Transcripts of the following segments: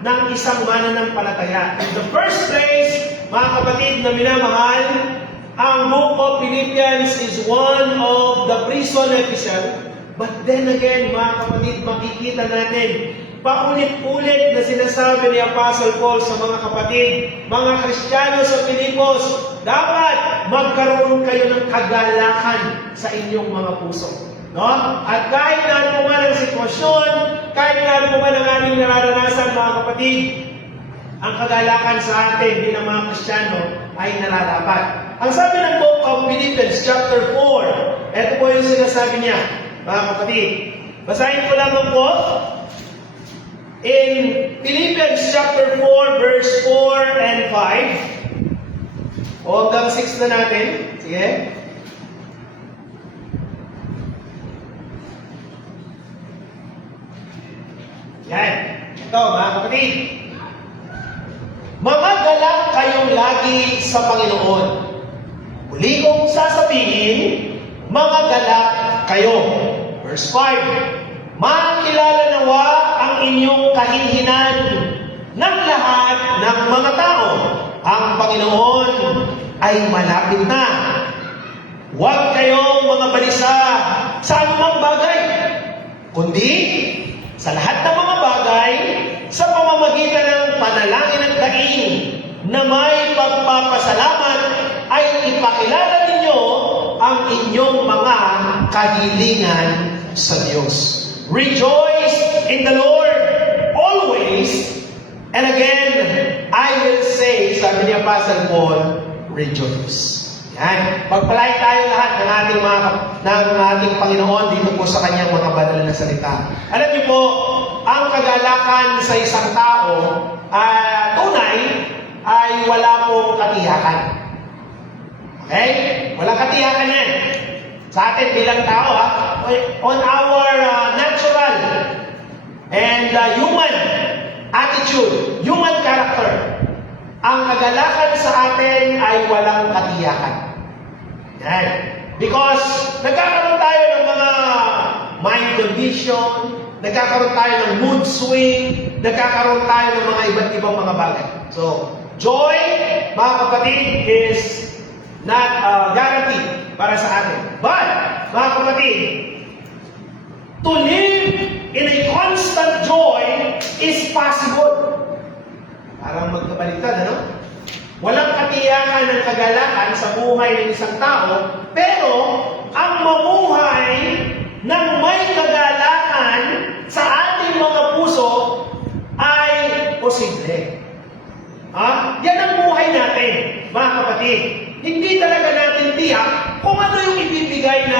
ng isang mananampalataya. In the first place, mga kapatid na minamahal, ang book of Philippians is one of the prison epistle. But then again, mga kapatid, makikita natin, paulit-ulit na sinasabi ni Apostle Paul sa mga kapatid, mga Kristiyano sa Pilipos, dapat magkaroon kayo ng kagalakan sa inyong mga puso. No? At kahit na ano man ang sitwasyon, kahit na ano man ang aming nararanasan, mga kapatid, ang kagalakan sa atin bilang mga Kristiyano ay nararapat. Ang sabi ng book of Philippians chapter 4, ito po yung sinasabi niya, mga kapatid. Basahin ko lamang po in Philippians chapter 4, verse 4 and 5. O hanggang 6 na natin. Sige. Yan. Ito, mga kapatid. Mga galak kayong lagi sa Panginoon. Muli kong sasabihin, mga galak kayo. Verse 5. Makilala nawa ang inyong kahinhinan ng lahat ng mga tao. Ang Panginoon ay malapit na. Huwag kayong mga balisa sa anumang bagay, kundi sa lahat ng mga bagay, sa pamamagitan ng panalangin at daing na may pagpapasalamat, ay ipakilala ninyo ang inyong mga kahilingan sa Diyos. Rejoice in the Lord always. And again, I will say, sabi ni Apostle Paul, rejoice. Yan. Pagpalay tayo lahat ng ating Panginoon dito po sa kanyang mga banal na salita. Alam niyo po, ang kagalakan sa isang tao tunay ay wala pong katiyakan. Okay? Walang katiyakan yan. Sa atin bilang tao, on our natural and human attitude, human character, ang kagalakan sa atin ay walang katiyakan. Yan. Because nagkakaroon tayo ng mga mind condition, nagkakaroon tayo ng mood swing, nagkakaroon tayo ng mga iba't ibang mga bagay. So, joy, mga kapatid, is not guaranteed para sa atin. But, mga kapatid, to live in a constant joy is possible. Parang magkabaliktad, ano? Walang katiyakan ng kagalakan sa buhay ng isang tao, pero ang mamuhay ng may kagalakan sa ating mga puso ay posible. Yan ang buhay natin, mga kapatid. Hindi talaga natin tiyak kung ano yung ibibigay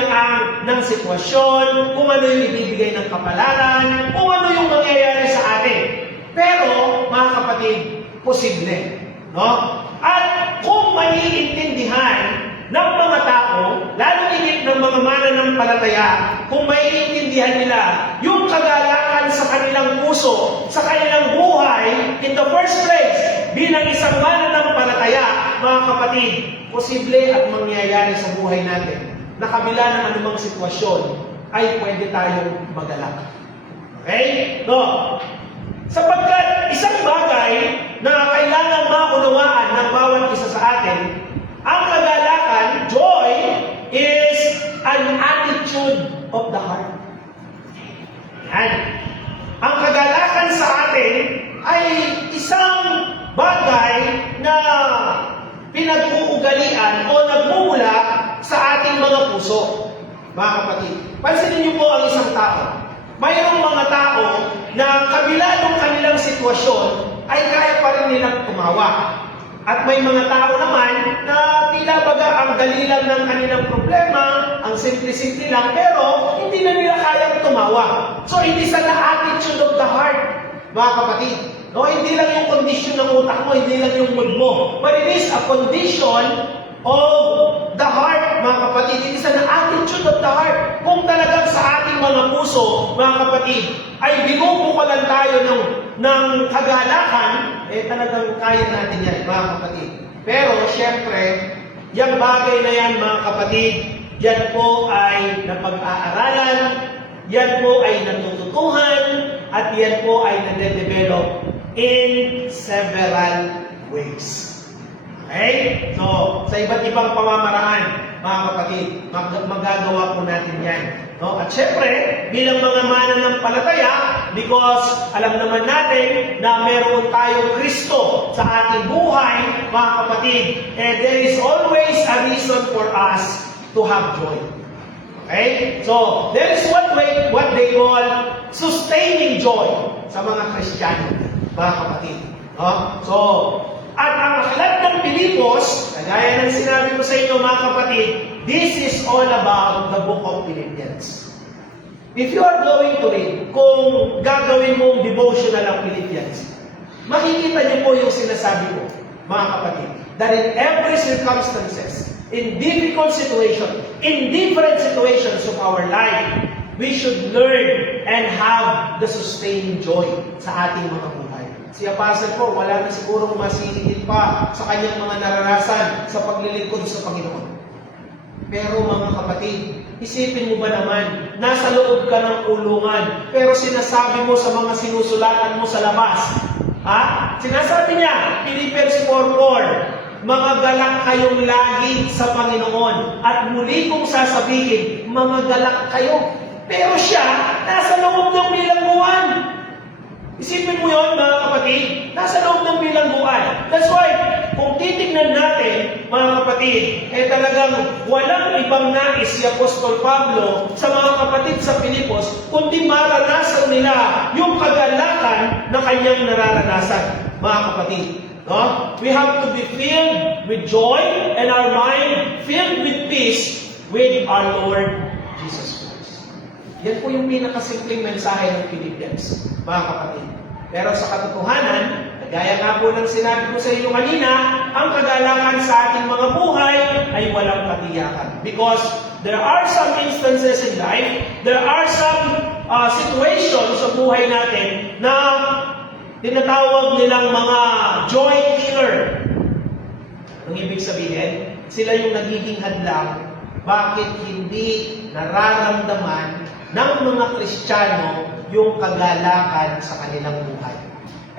ng sitwasyon, kung ano yung ibibigay ng kapalaran, kung ano yung mangyayari sa atin. Pero, mga kapatid, posible. No? At kung maiintindihan ng mga tao, lalo higit ng mga mananampalataya, kung maiintindihan nila yung kagalakan sa kanilang puso, sa kanilang buhay, in the first place, bilang isang mananampalataya, mga kapatid, posible at mangyayari sa buhay natin na kabila ng anumang sitwasyon ay pwede tayong magalak. Okay? No? Sapagkat isang bagay na kailangan maunawaan ng bawat isa sa atin, ang kagalakan, joy, is an attitude of the heart. Yan. Ang kagalakan sa atin ay isang bagay na pinag-uugalian o nagmumula sa ating mga puso. Mga kapatid, pansinin niyo po ang isang tao. Mayroong mga tao na kabila ng kanilang sitwasyon ay kaya pa rin nilang tumawa. At may mga tao naman na tila baga ang dali lang ng kanilang problema, ang simple-simple lang, pero hindi na nila kayang tumawa. So, it is an attitude of the heart, mga kapatid. No, hindi lang yung condition ng utak mo, hindi lang yung mood mo. But it is a condition of the heart, mga kapatid. It is an attitude of the heart. Kung talagang sa ating mga puso, mga kapatid, ay binubukalan tayo ng kagalakan, talagang kaya natin yan, mga kapatid. Pero, syempre, yung bagay na yan, mga kapatid, yan po ay napag-aaralan, yan po ay natututuhan, at yan po ay nade-develop in several ways. Okay? So, sa iba't ibang pamamaraan, mga kapatid, magagawa po natin yan. No? At syempre, bilang mga mananampalataya, because alam naman natin na meron tayong Kristo sa ating buhay, mga kapatid, and there is always a reason for us to have joy. Okay? So, there is what they call sustaining joy sa mga Kristiyano, mga kapatid. No? So, at ang aklat ng Pilipos, kagaya ng sinabi ko sa inyo, mga kapatid, this is all about the book of Philippians. If you are going to read, kung gagawin mong devotional ang Philippians, makikita niyo po yung sinasabi ko, mga kapatid, that in every circumstances, in difficult situations, in different situations of our life, we should learn and have the sustaining joy sa ating mga buhay. Si Apostle po, wala na sigurong masihigit pa sa kanyang mga naranasan sa paglilingkod sa Panginoon. Pero mga kapatid, isipin mo ba naman, nasa loob ka ng kulungan, pero sinasabi mo sa mga sinusulatan mo sa labas, sinasabi niya, Philippians 4:4, mga galak kayong lagi sa Panginoon, at muli kong sasabihin, mga galak kayo. Pero siya, nasa loob ng bilangguan. Isipin mo yun, mga kapatid, nasa loob ng bilangguan. That's why, kung titignan natin, mga kapatid, talagang walang ibang nais si Apostol Pablo sa mga kapatid sa Pilipos, kundi maranasan nila yung kagalakan na kanyang nararanasan, mga kapatid. No? We have to be filled with joy and our mind filled with peace with our Lord Jesus Christ. Yan po yung pinakasimpleng mensahe ng Philippians, mga kapatid. Pero sa katotohanan, gaya nga po ng sinabi ko sa inyo kanina, ang kagalakan sa ating mga buhay ay walang katiyakan. Because there are some instances in life, there are some situations sa buhay natin na tinatawag nilang mga joy killer. Ang ibig sabihin, sila yung nagiging hadlang bakit hindi nararamdaman ng mga Kristiyano yung kagalakan sa kanilang buhay.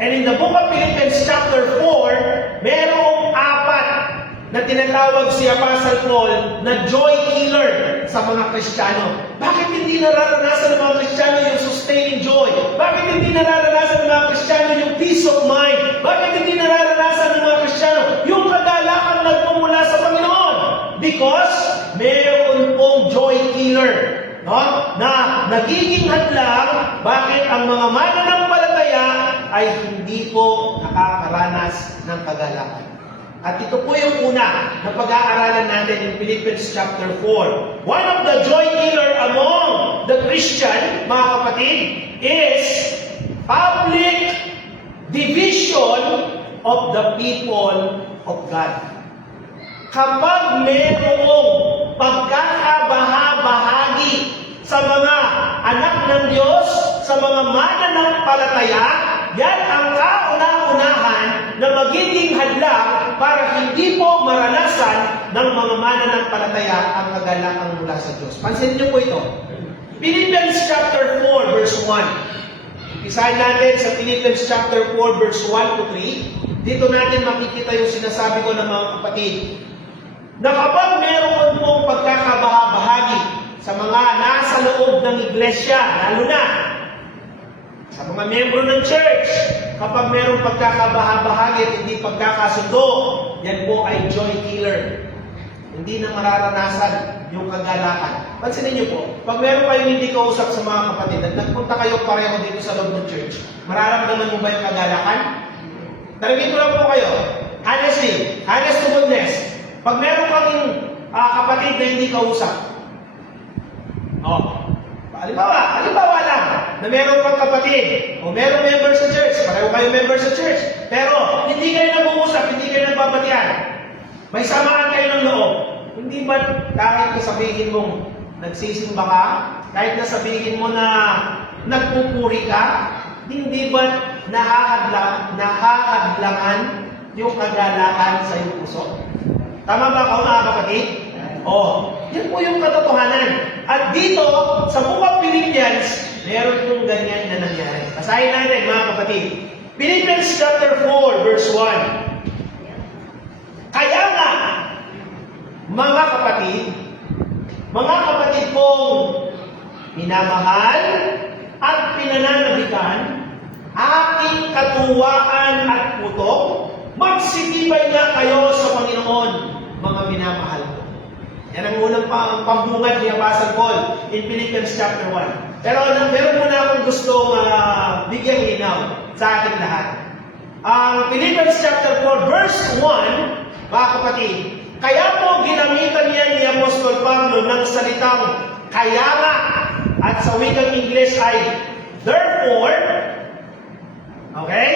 And in the book of Philippians chapter 4, merong 4 na tinatawag si Apostle Paul na joy killer sa mga Kristiyano. Bakit hindi nararanasan ng mga Kristiyano yung sustaining joy? Bakit hindi nararanasan ng mga Kristiyano yung peace of mind? Bakit hindi nararanasan ng mga Kristiyano yung kagalakan na nagmumula sa Panginoon? Because meron pong joy killer. No? Na nagiging hadlang bakit ang mga mananampalataya ay hindi po nakakaranas ng kagalakan. At ito po yung una na pag-aaralan natin in Philippians chapter 4. One of the joy killer among the Christian, mga kapatid, is public division of the people of God. Kapag mayroong pagkakabaha-bahagi sa mga anak ng Diyos, sa mga mananampalataya, yan ang kauna-unahan na magiging hadlang para hindi po maranasan ng mga mananampalataya ang kagalakang mula sa Diyos. Pansin niyo po ito. Philippians chapter 4 verse 1. Isahin natin sa Philippians chapter 4 verse 1 to 3. Dito natin makikita yung sinasabi ko ng mga kapatid. Na kapag meron pong pagkakabaha-bahagi sa mga nasa loob ng iglesia, lalo na sa mga membro ng church, kapag meron pagkakabaha-bahagi at hindi pagkakasundo, yan po ay joy killer. Hindi na mararanasan yung kagalakan. Pansinin niyo po, pag meron kayong hindi kausap sa mga kapatid at nagpunta kayo pareho dito sa loob ng church, mararamdaman mo ba yung kagalakan? Tarigin ko lang po kayo. Honestly, honest to goodness, pag meron kang kapatid na hindi kausap, halimbawa lang, na meron kang kapatid, o meron member sa church, pareho kayo member sa church, pero hindi kayo nag-uusap, hindi kayo nagbabatian, may samaan kayo ng loob, hindi ba kahit sabihin mong nagsisimba ka, kahit na sabihin mo na nagpupuri ka, hindi ba nahahadlangan yung kagalakan sa iyong puso? Tama ba ako, mga kapatid? Yan po yung katotohanan. At dito, sa book of Philippians, meron pong ganyan na nangyari. Basahin natin, mga kapatid. Philippians chapter 4, verse 1. Kaya nga, mga kapatid kong minamahal at pinananabikan, aking katuwaan at putok, magsitibay nga kayo sa Panginoon, mga minamahal ko. Yan ang unang pambungad ni Apostle Paul in Philippians chapter 1. Pero meron muna akong gustong bigyang linaw sa ating lahat. Ang Philippians chapter 4, verse 1, mga kapatid, kaya po ginamitan niya ni Apostol Pablo ng salitang kaya nga, at sa wikang English ay therefore. Okay?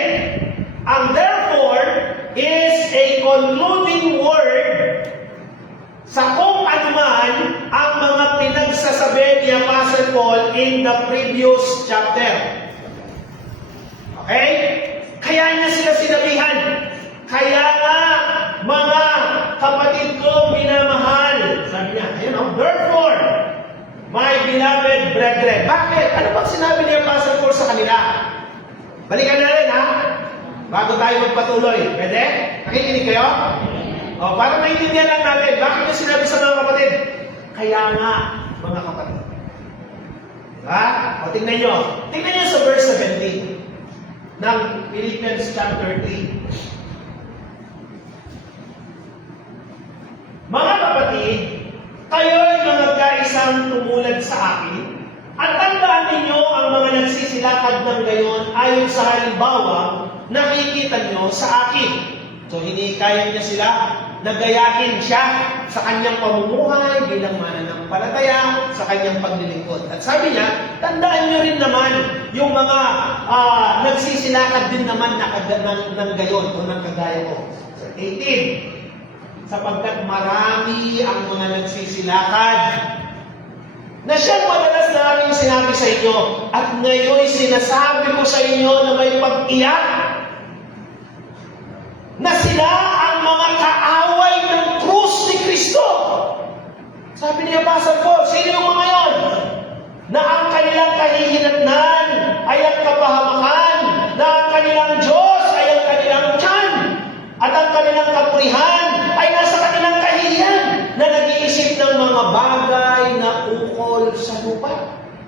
Ang therefore is a concluding word sa kung anuman ang mga pinagsasabi ni Apostle Paul in the previous chapter. Okay? Kaya niya sila sinabihan. Kaya nga, mga kapatid ko minamahal. Sabi niya, ayun o, therefore, my beloved brethren. Bakit? Ano bang sinabi ni Apostle Paul sa kanila? Balikan na rin, ha? Bago tayo magpatuloy. Pwede? Nakikinig kayo? O, para maintindihan lang natin, bakit niya sinabi sa mga kapatid? Kaya nga, mga kapatid. Diba? O, tingnan nyo. Tingnan nyo sa verse 17 ng Philippians chapter 3. Mga kapatid, kayo'y mga kaisang tumulad sa akin, at tandaan ninyo ang mga nagsisilakad ng gayon ayon sa halimbawa nakikita nyo sa akin. So, hinikayat niya sila, nagayahin siya sa kanyang pamumuhay bilang mananampalataya, sa kanyang paglilingkod. At sabi niya, tandaan nyo rin naman yung mga nagsisilakad din naman ng gayon o ng kagaya ko. So, 18. Sapagkat marami ang mga nagsisilakad na siyang madalas na aming sinabi sa inyo, at ngayon sinasabi ko sa inyo na may pag-iyak na sila ang mga kaaway ng krus ni Kristo. Sabi ni Apostle Paul, sino yung mga yon? Na ang kanilang kahihinatnan ay ang kapahamakan, na ang kanilang Diyos ay ang kanilang tiyan, at ang kanilang kapurihan ay nasa kanilang kahihiyan, na nag-iisip ng mga bagay na ukol sa lupa.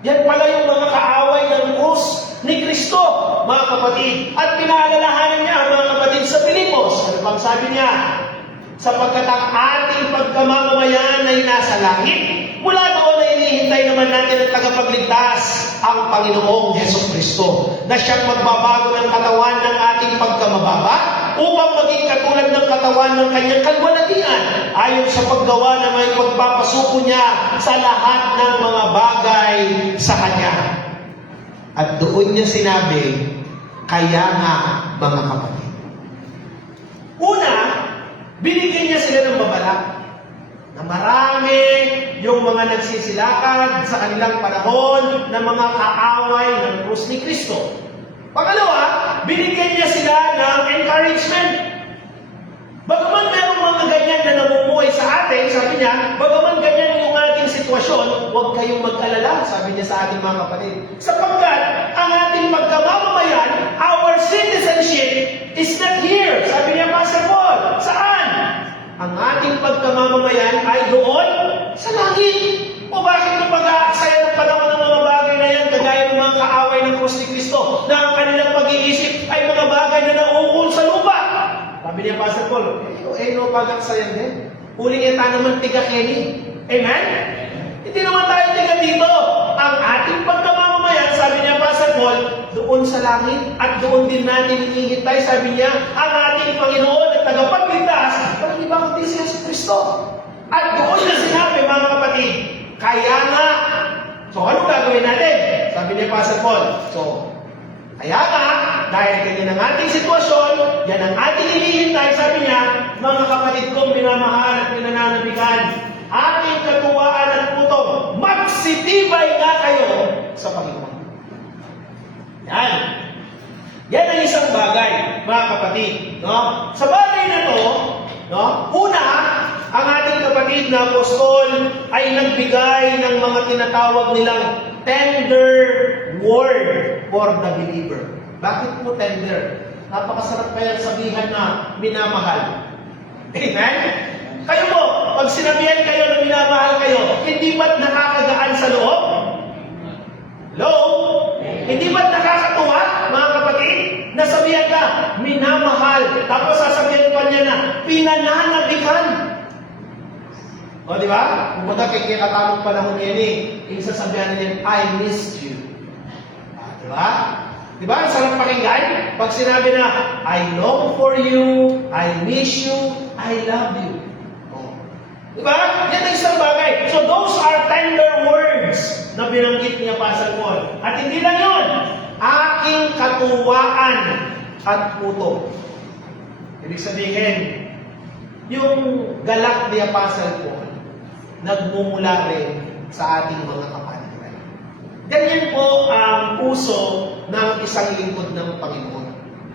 Yan pala yung mga kaaway ng krus ni Kristo, mga kapatid. At pinaalalahanan niya ang mga kapatid sa Pilipos. Ano pang sabi niya? Sapagkat ang ating pagkamamamayan ay nasa langit, mula doon ay hinihintay naman natin ang tagapagligtas, ang Panginoong Jesucristo, na siyang magbabago ng katawan ng ating pagkamababa upang maging katulad ng katawan ng kanyang kalwalatian ayon sa paggawa na may pagpapasuko niya sa lahat ng mga bagay sa kanya. At doon niya sinabi, kaya nga, mga kapatid. Una, binigyan niya sila ng babala na marami yung mga nagsisilakad sa kanilang panahon na mga kaaway ng krus ni Kristo. Pangalawa, binigyan niya sila ng encouragement. Bagaman merong mga ganyan na namumuhay sa atin, sabi niya, bagaman ganyan yung ating sitwasyon, huwag kayong mag-alala, sabi niya sa ating mga kapatid. Sapagkat ang ating pagkamamamayan, our citizenship is not here. Sabi niya, Pastor Paul, saan? Ang ating pagkamamamayan ay doon sa langit. O bakit na pag-aaksaya ng panahon ng mga bagay na yan, kagaya ng mga kaaway ng krus ni Kristo, na ang kanilang pag-iisip ay mga bagay na nauukol sa lupa? Sabi niya, Pastor Paul, no pag-aksayan din. Uling yata naman tiga Kenny. Amen? Hindi naman tayo tiga dito. Ang ating pagkamamamayan, sabi niya, Pastor Paul, doon sa langit, at doon din natin hinihintay, sabi niya, ang ating Panginoon at tagapagligtas, walang iba kundi si Jesucristo. At doon na sinabi, mga kapatid, kaya nga. So, ano gagawin natin? Sabi niya, Pastor Paul, so, kaya nga, dahil ganyan ang ating sitwasyon, yan ang ating hinihintay, sabi niya, mga kapatid kong minamahal at pinananabikan, aking katuwaan at putong, magsitibay nga kayo sa Panginoon. Yan. Yan ang isang bagay, mga kapatid. No? Sa bagay na to, no? Una, ang ating kapatid na apostol ay nagbigay ng mga tinatawag nilang tender word for the believer. Bakit po tender? Napakasarap kaya sabihan na minamahal. Amen? Kayo po, pag sinabihan kayo na minamahal kayo, hindi ba't nakakagaan sa loob? Hello? Hindi ba't nakakatuwa, mga kapatid? Nasabihan ka, minamahal. Tapos sasabihan pa niya na, pinananabikan. O, di ba? Kung baga, kaya katamang panahon yan eh. Yung sasabihan niya, I missed you. Di ba? Di ba? Ang sarap pakinggan. Pag sinabi na, I long for you, I miss you, I love you. O. Di ba? Yan ang isang bagay. So those are tender words na binanggit ni Apostle Paul. At hindi lang yun, aking katuwaan at puto. Ibig sabihin, yung galak ni Apostle Paul, nagmumula rin sa ating mga kapatiran. Ganyan po ang puso ng isang lingkod ng Panginoon,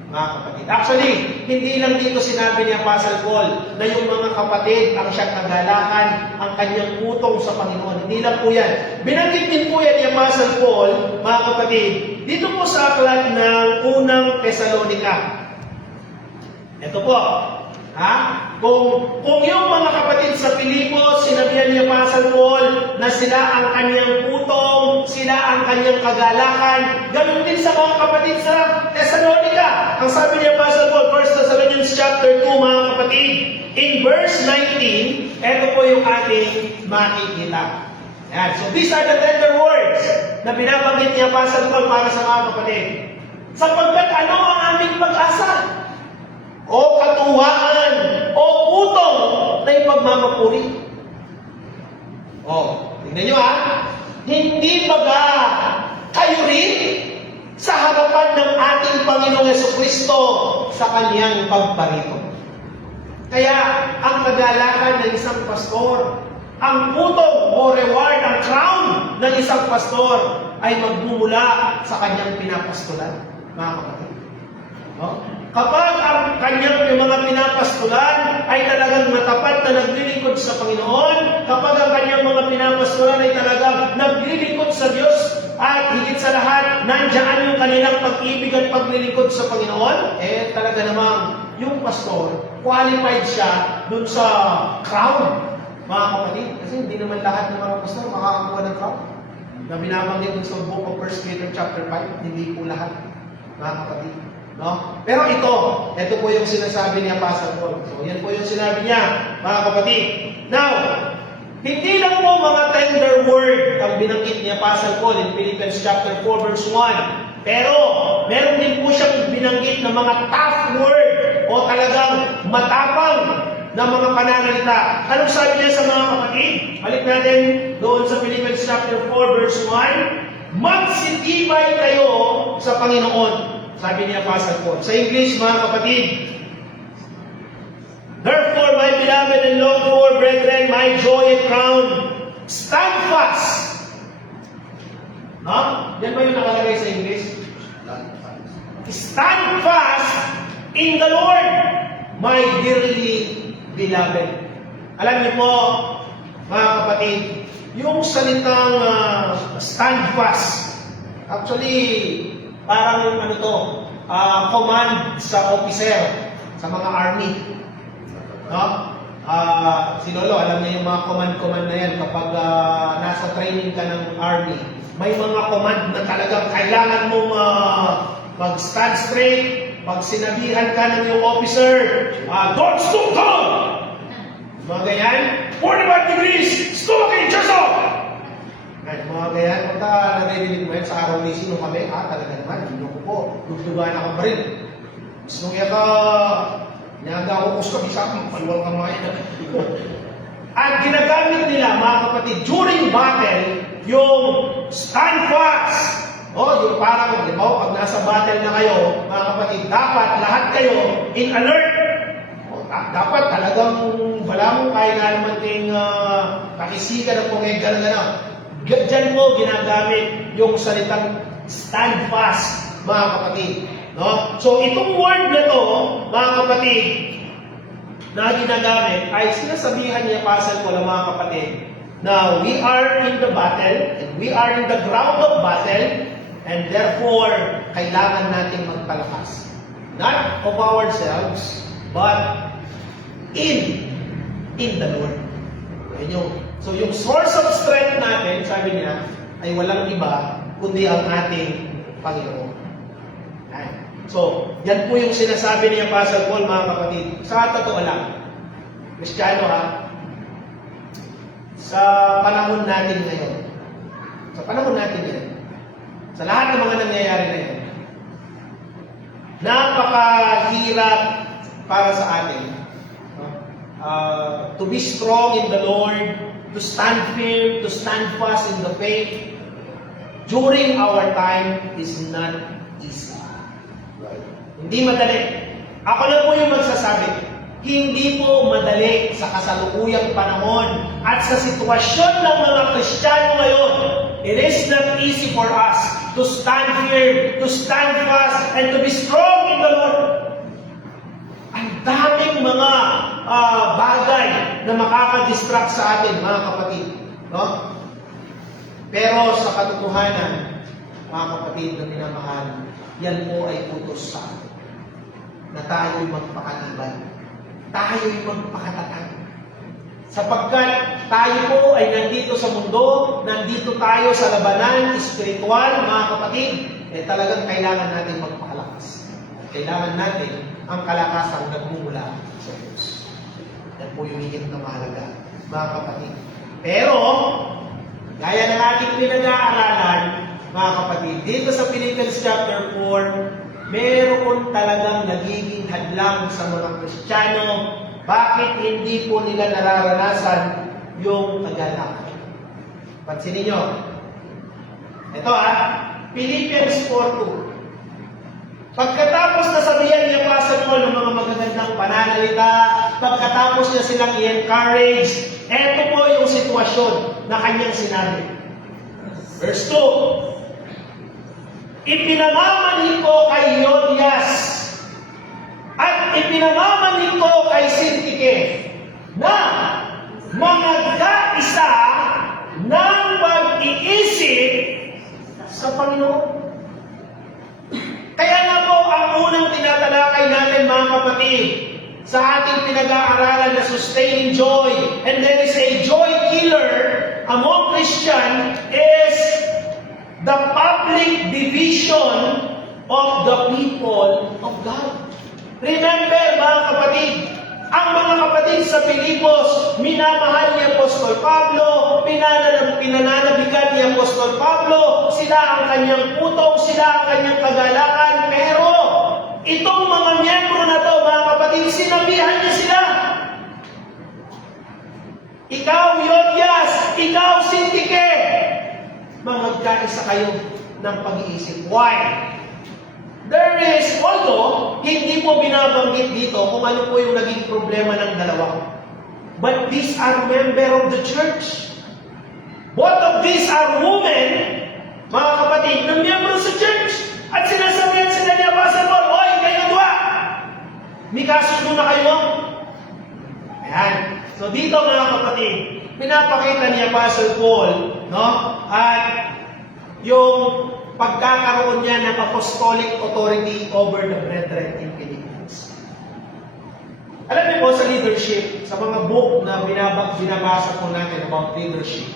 mga kapatid. Actually, hindi lang dito sinabi ni Apostle Paul na yung mga kapatid ang siyang kagalakan, ang kanyang utong sa Panginoon. Hindi lang po yan. Binanggit din po yan ni Apostle Paul, mga kapatid, dito po sa aklat ng unang Tesalonica. Ito po. Kung yung mga kapatid sa Pilipos, sinabihan ni Apostle Paul na sila ang kanyang putong, sila ang kanyang kagalakan, ganun din sa mga kapatid sa Thessalonica. Ang sabi ni Apostle Paul, 1 Thessalonians chapter 2, mga kapatid, in verse 19, ito po yung ating makikita. Yan. So these are the tender words na binabanggit ni Apostle Paul para sa mga kapatid. Sapagkat ano ang aming pag-asa? O katuwaan, o putong na ipagmamapuri. Tingnan nyo hindi baga kayo rin sa harapan ng ating Panginoong Jesucristo sa kanyang pagbarito. Kaya ang kagalakan ng isang pastor, ang putong o reward, ang crown ng isang pastor ay magmumula sa kanyang pinapastolan, mga kapatid. Kapag ang kanyang mga pinapastulan ay talagang matapat na naglilingkod sa Panginoon, kapag ang kanyang mga pinapastulan ay talagang naglilingkod sa Diyos, at higit sa lahat, nandiyan yung kanilang pag-ibig at paglilingkod sa Panginoon, talaga namang yung pastor, qualified siya dun sa crown, mga kapatid. Kasi hindi naman lahat ng mga pastor makakakuha ng crown. Na binabanggit dun sa book of 1 Peter chapter 5, hindi po lahat, mga kapatid. No? Pero ito po yung sinasabi ni Apostle Paul. So, yan po yung sinabi niya, mga kapatid. Now, hindi lang po mga tender word ang binanggit ni Apostle Paul in Philippians chapter 4 verse 1. Pero, meron din po siyang binanggit na mga tough word o talagang matapang na mga pananalita. Anong sabi niya sa mga kapatid? Balik natin doon sa Philippians chapter 4 verse 1. Magsitibay kayo sa Panginoon. Sabi ni Apostle Paul. Sa English, mga kapatid, therefore, my beloved and longed for brethren, my joy and crown, stand fast. Yan ba yung nakalagay sa English? Stand fast in the Lord, my dearly beloved. Alam niyo po, mga kapatid, yung salitang stand fast, actually, parang command sa officer, sa mga army. Si Lolo, alam niya yung mga command na yan kapag nasa training ka ng army. May mga command na talagang kailangan mong mag-stand straight. Pag sinabihan ka ng yung officer, don't stoop down! Mga ganyan, 45 degrees, stoop in Joseph! Mga ganyan, pagka narinig mo yan sa araw ni sino kami, talaga naman, hindi ko po, dugdugan ako pa rin. Gusto nga ka, niyaga ako gusto, isa akong palwal ka mga yan. At ginagamit nila, mga kapatid, during battle, yung stand fast. Yung parang, di ba, pag nasa battle na kayo, mga kapatid, dapat lahat kayo in alert. Dapat talagang, wala mo kaya na naman ting kakisikan ng pumega na gano'n. Diyan po ginagamit yung salitang stand fast, mga kapatid. No? So, itong word na to, mga kapatid, na ginagamit, ay sinasabihan niya Apostle Paul, mga kapatid, na we are in the battle, and we are in the ground of battle, And therefore, kailangan nating magpalakas. Not of ourselves, but in the Lord. So yung source of strength natin, sabi niya, ay walang iba, kundi ang ating Panginoon. Yan. So, yan po yung sinasabi ni Apostle Paul, mga kapatid. Sa totoo lang, Kristiyano ha, sa panahon natin ngayon, sa lahat ng mga nangyayari na yan, napakahirap para sa atin to be strong in the Lord, to stand firm, to stand fast in the faith during our time is not easy. Hindi madali. Ako lang po yung magsasabi, hindi po madali sa kasalukuyang panahon at sa sitwasyon ng mga Kristiyano ngayon. It is not easy for us to stand firm, to stand fast, and to be strong in the Lord. Ang daming mga bagay na makakadistract sa atin, mga kapatid. No? Pero sa katotohanan, mga kapatid na minamahal, yan po ay utos sa atin. Na tayo'y magpakatibay. Tayo'y magpakatatag. Sapagkat tayo po ay nandito sa mundo, nandito tayo sa labanan, espiritual, mga kapatid, talagang kailangan natin magpakalakas. Kailangan natin ang kalakasang nagmumula sa Diyos. Yan po yung higit na mahalaga, mga kapatid. Pero, gaya ng ating pinag-aaralan, mga kapatid, dito sa Philippians chapter 4, meron talagang nagiging hadlang sa mga Kristiyano. Bakit hindi po nila nararanasan yung kagalakan? Pansinin nyo. Ito Philippians 4:2. Pagkatapos na sabihan ni Apostle Paul ng mga magagandang pananalita, pagkatapos niya silang i-encourage, eto po yung sitwasyon na kanyang sinabi. Verse 2. Ipinamamanhin ko kay Yodias at ipinamamanhin ko kay Sintike na magkaisa ng pag-iisip sa Panginoon. Kaya nga po, ang unang tinatalakay natin, mga kapatid, sa ating pinag-aaralan na sustaining joy, and there is a joy killer among Christian, is the public division of the people of God. Remember, mga kapatid, ang mga kapatid sa Pilipos, minamahal ni Apostol Pablo, pinananabigan ni Apostol Pablo, sila ang kanyang putong, sila ang kanyang kagalakan, pero itong mga miyembro na to, mga kapatid, sinabihan niya sila. Ikaw, Yodias, ikaw, Sintike, magkaisa kayo ng pag-iisip. Why? There is, although, hindi po binabanggit dito kung ano po yung naging problema ng dalawa. But these are member of the church. Both of these are women, mga kapatid, na miyembro sa church. At sinasabihan sila ni Apostle Paul, oy, kayo dua! May kasundo na kayo. Ayan. So dito, mga kapatid, pinapakita ni Apostle Paul, no? At yung pagkakaroon niya ng apostolic authority over the brethren in Philippines. Alam niyo po sa leadership, sa mga book na binabasa po natin about leadership,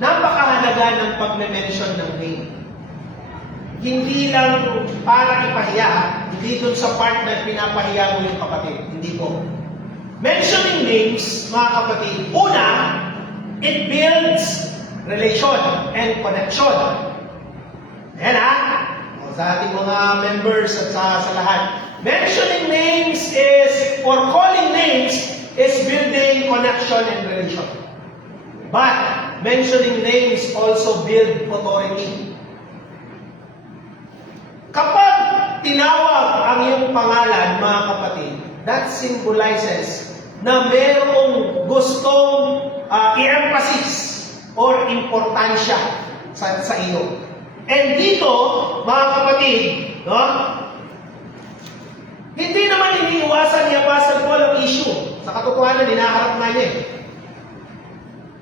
napakahalaga ng pag-mention ng name. Hindi lang para ipahiya, hindi dun sa part na pinapahiya mo yung kapatid. Hindi po. Mentioning names, mga kapatid, una, it builds relation and connection. Ayan sa ating mga members at sa lahat. Mentioning names is, or calling names, is building connection and relation. But, mentioning names also build authority. Kapag tinawag ang iyong pangalan, mga kapatid, that symbolizes na merong gustong i-emphasize or importansya sa iyo. And dito, mga kapatid, no? Hindi naman iniiwasan ni Apostle Paul ang issue. Sa katotohanan, hinaharap nga niya.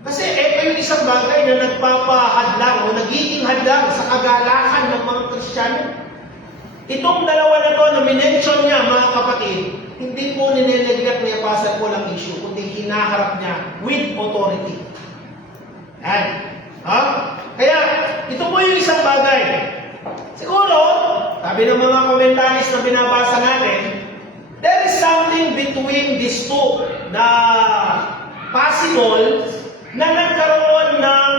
Kasi ito yung isang bagay na nagpapahadlang o nagiging hadlang sa kagalakan ng mga Kristiyano. Itong dalawa na to na minention niya, mga kapatid, hindi po nineneglect ni Apostle Paul ang issue, kundi hinaharap niya with authority. Yan. Ha? Kaya, ito po yung isang bagay. Siguro, sabi ng mga komentaris na binabasa natin, there is something between these two na possible na nagkaroon ng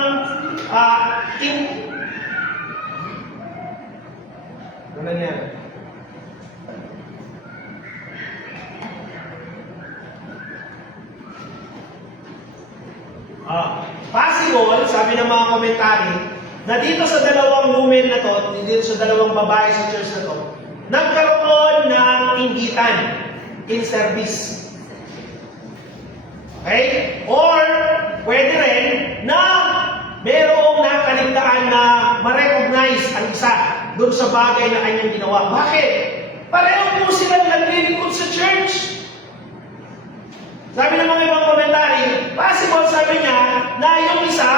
ano yan? Possible, sabi ng mga komentary, na dito sa dalawang women na to, dito sa dalawang babae sa church na to, nagkaroon ng inggitan in service. Okay? Or, pwede rin na merong nakaligtaan na ma-recognize ang isa doon sa bagay na kanyang ginawa. Bakit? Pareho po silang naglilingkod sa church. Sabi ng mga ibang komentary, possible, sabi niya, na yung isa,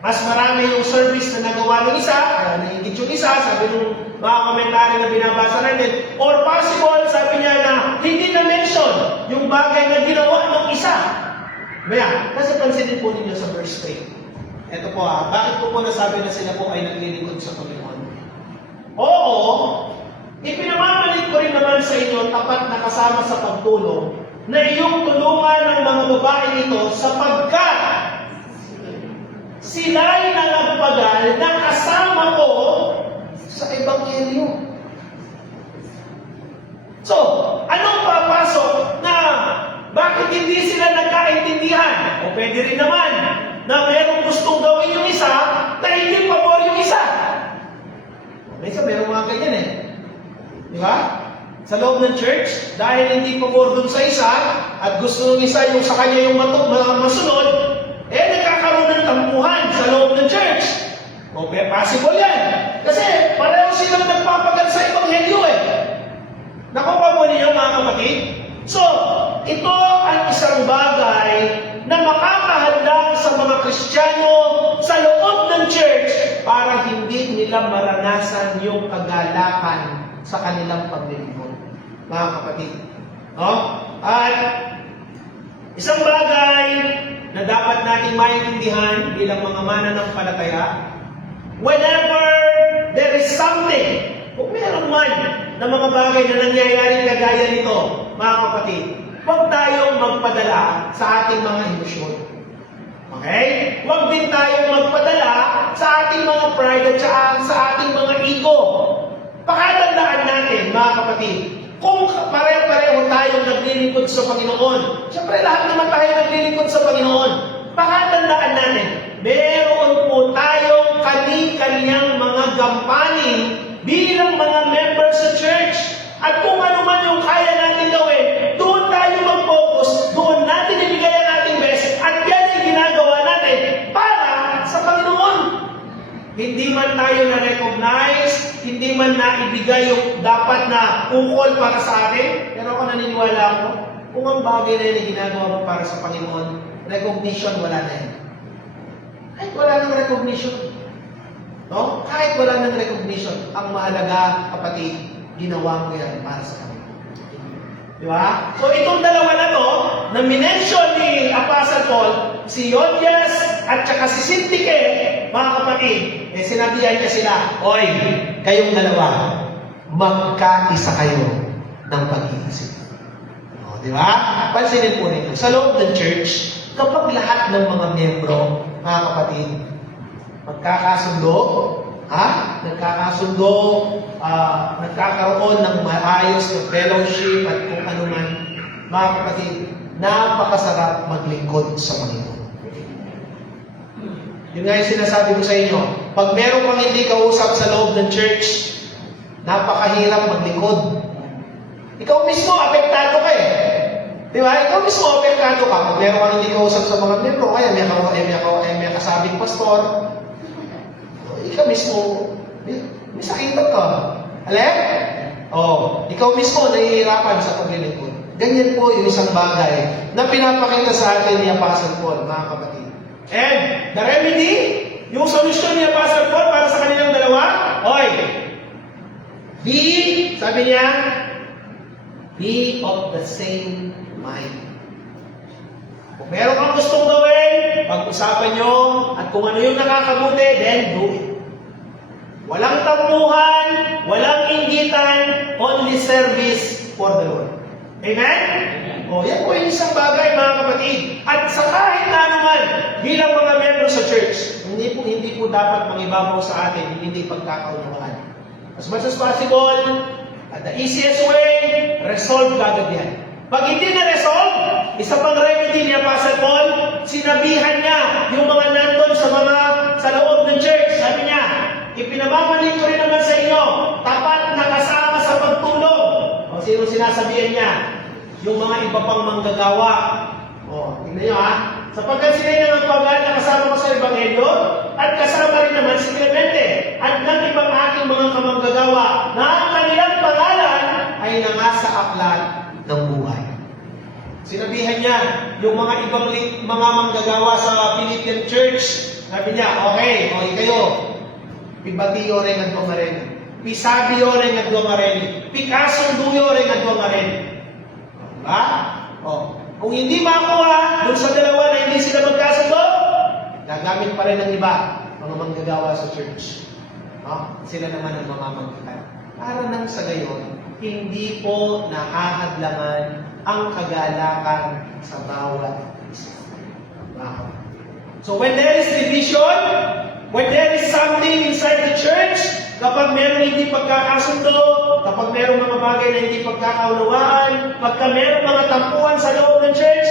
mas marami yung service na nagawa ng isa, kaya naingit yung isa, sabi ng mga komentary na binabasa natin. Or possible, sabi niya na hindi na-mention yung bagay na ginawa ng isa. Kaya, kasi pansinin po ninyo sa verse 3. Ito po bakit po nasabi na sila po ay naglilingkod sa Panginoon? Oo, ipinamamalit ko rin naman sa inyo, tapat na kasama sa pagtulong, na iyong tulungan ng mga babae nito sapagkat sila'y nalagpagal na kasama ko sa Ebanghelyo. So, anong papasok na bakit hindi sila nagkaintindihan? O pwede rin naman na merong gustong gawin yung isa na hindi pabor yung isa. Minsan merong mga ganyan Di ba? Sa loob ng church, dahil hindi pabor dun sa isa at gusto ng isa yung sa kanya yung masunod, nagkakaroon ng tampuhan sa loob ng church. O possible yan. Kasi pareho silang nagpapagal sa Ebanghelyo Nakuha mo niyo mga kapatid? So, ito ang isang bagay na makakahadlang sa mga Kristiyano sa loob ng church para hindi nila maranasan yung kagalakan sa kanilang paglilingkod. Mga kapatid. At isang bagay na dapat nating maintindihan bilang mga mananampalataya, whenever there is something, kung meron man na mga bagay na nangyayari kagaya nito, mga kapatid, huwag tayong magpadala sa ating mga emosyon. Okay? Huwag din tayong magpadala sa ating mga pride at sa ating mga ego. Pakatandaan natin, mga kapatid, kung pare-pareho tayong naglilingkod sa Panginoon, siyempre lahat naman tayo naglilingkod sa Panginoon, pakatandaan natin, meron po tayong kani-kanyang mga gampanin bilang mga members sa church. At kung ano man yung kaya natin gawin, doon tayo mag-focus, doon natin ibigay ang ating best, at yan ay ginagawa natin para sa Panginoon. Hindi man tayo na-recognize, hindi man naibigay yung dapat na ukol para sa atin, pero ako naniniwala ako, kung ang bagay na yun ay ginagawa mo para sa Panginoon, recognition, wala na yan. Kahit wala ng recognition. No? Kahit wala ng recognition, ang mahalaga, kapatid, ginawa mo yan para sa Panginoon. Di ba? So itong dalawa na to, na minention ni Apostle Paul, si Yodias at saka si Syntyche, mga kapatid, sinabihan niya sila, oy, kayong dalawa, magkaisa kayo ng pag-iisip. Di ba? Pansinin po nito. Sa loob ng church, kapag lahat ng mga miyembro, mga kapatid, magkakasundo, nagkakaroon ng maayos na fellowship at kung ano man, mga kapatid, napakasarap maglingkod sa Panginoon. Yun nga yung sinasabi ko sa inyo, pag meron kang hindi kausap sa loob ng church, napakahirap maglingkod. Ikaw mismo, apektado ka Di ba? Ikaw mismo, apektado ka. Pag meron kang hindi kausap sa mga membro, kaya may kasabing pastor, ikaw mismo, may sakitan ka. Alam? Ikaw mismo, nahihirapan sa paglilingkod. Ganyan po yung isang bagay na pinapakita sa atin ni Apostle Paul, mga kapatid. And the remedy, yung solusyon ni Apostle Paul para sa kanilang dalawa, sabi niya, be of the same mind. Kung meron kang gustong gawin, pag-usapan nyo, at kung ano yung nakakabuti, then do it. Walang tampuhan, walang inggitan, only service for the Lord. Amen? O, yan po yung isang bagay, mga kapatid. At sa kahit na naman, bilang mga membro sa church, hindi po dapat mangibabaw sa atin, hindi pagkakaunawaan. As much as possible, at the easiest way, resolve kagad yan. Pag hindi na-resolve, isa pang remedy ni Apostle Paul, sinabihan niya yung mga nandun sa loob ng church. Sabi niya, ipinamamalit ko rin naman sa inyo, tapat na kasama sa pagtulong. O, sino sinasabihan niya? Yung mga iba pang manggagawa. O, tingnan nyo ha. Sapagkat sila yung nagpagal na kasama ko sa Ebanghelyo, at kasama rin naman si Clemente, at ng ibang aking mga kamanggagawa, na ang kanilang pangalan ay nangasa aklat ng buhay. Sinabihan niya yung mga ibang mga manggagawa sa Philippian Church. Sabi niya, okay, kayo, pibatiyo rin ang doon rin. Pisabiyo rin ang doon rin. Pikasundo rin ang doon rin. Diba? Kung hindi makuha, dun sa dalawa na hindi sila magkasundo, gagamit pa rin ng iba, mga manggagawa sa church. Sila naman ang mamamagitan. Para nang sa gayon, hindi po nakahadlangan ang kagalakan sa bawat isa. So when there is division, when there is something inside the church, kapag meron hindi pagkakasundo, kapag meron mga bagay na hindi pagkakaunawaan, pagka meron mga tampuhan sa loob ng church,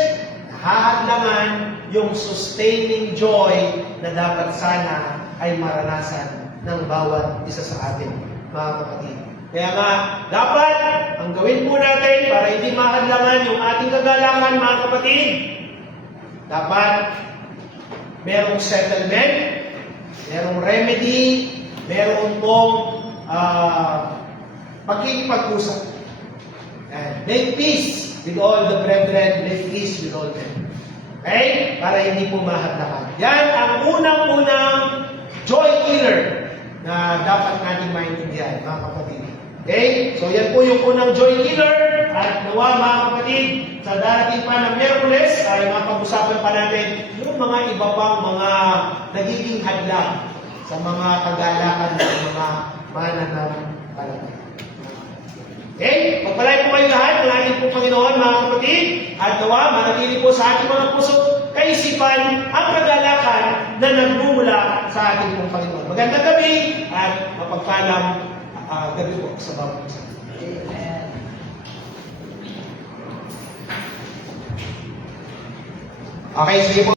nakahadlangan yung sustaining joy na dapat sana ay maranasan ng bawat isa sa atin, mga kapatid. Kaya nga, dapat ang gawin po natin para hindi mahadlangan yung ating kagalakan, mga kapatid, dapat merong settlement, merong remedy, meron pong pagkikipag-usap. Make peace with all the brethren, make peace with all men. Okay? Para hindi po mahadlangan. Yan ang unang-unang joy killer na dapat natin maintindihan, mga kapatid. Okay? So yan po yung unang joy killer. At nawa, mga kapatid, sa darating pa ng Miyerkules ay mapag-usapan pa natin yung mga iba pang mga nagiging hadlang sa mga kagalakan ng mga mananampalataya. Okay? Pagpalay po kayo lahat ng ating po Panginoon, mga kapatid, at nawa, manatili po sa ating mga puso kaisipan ang kagalakan na nagmumula sa ating pong Panginoon. Magandang gabi at mapagpalang gabi po sa bawat isa. Amen. Okay, sige po.